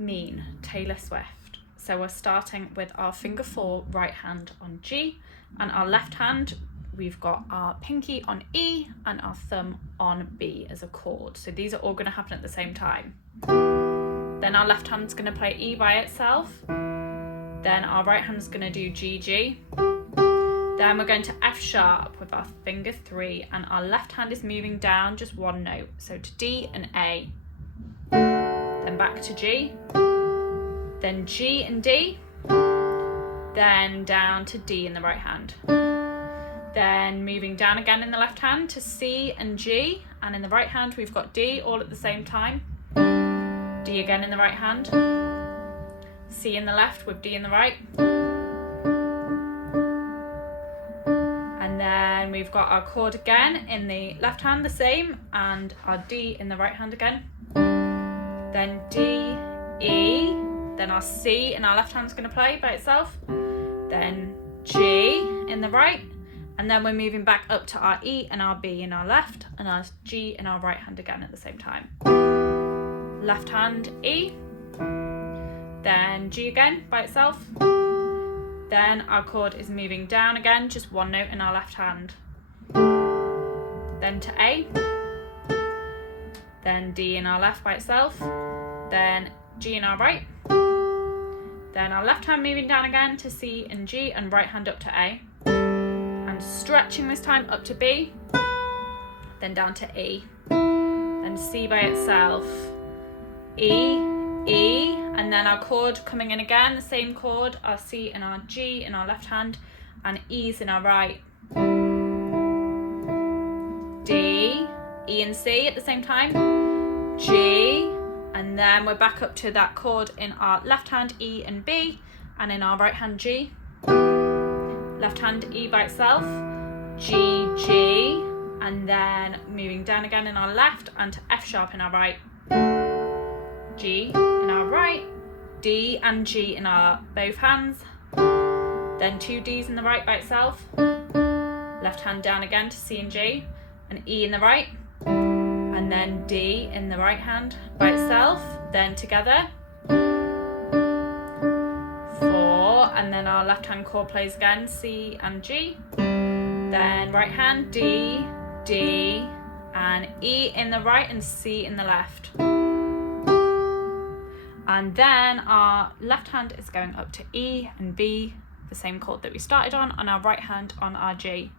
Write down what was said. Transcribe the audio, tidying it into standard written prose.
mean Taylor Swift? So we're starting with our finger 4 right hand on G, and our left hand, we've got our pinky on E and our thumb on B as a chord. So these are all going to happen at the same time. Then our left hand's going to play E by itself. Then our right hand's going to do G, G. Then we're going to F sharp with our finger 3, and our left hand is moving down just one note. So to D and A. Then back to G. Then G and D. Then down to D in the right hand. Then moving down again in the left hand to C and G, and in the right hand we've got D all at the same time. D again in the right hand. C in the left with D in the right. And then we've got our chord again in the left hand, the same, and our D in the right hand again. Then D, E, then our C in our left hand's going to play by itself. Then G in the right, and then we're moving back up to our E and our B in our left, and our G in our right hand again at the same time. Left hand E, then G again by itself. Then our chord is moving down again, just one note in our left hand. Then to A, then D in our left by itself, then G in our right. Then our left hand moving down again to C and G, and right hand up to A. And stretching this time up to B, then down to E. Then C by itself, E, E, and then our chord coming in again, the same chord, our C and our G in our left hand, and E's in our right. D, E and C at the same time, G, and then we're back up to that chord in our left hand, E and B, and in our right hand, G. Left hand, E by itself, G, G, and then moving down again in our left and to F sharp in our right. G in our right, D and G in our both hands, then 2 Ds in the right by itself, left hand down again to C and G, and E in the right, and then D in the right hand by itself, then together, 4, and then our left hand chord plays again, C and G, then right hand, D, D, and E in the right and C in the left. And then our left hand is going up to E and B, the same chord that we started on our right hand on our G.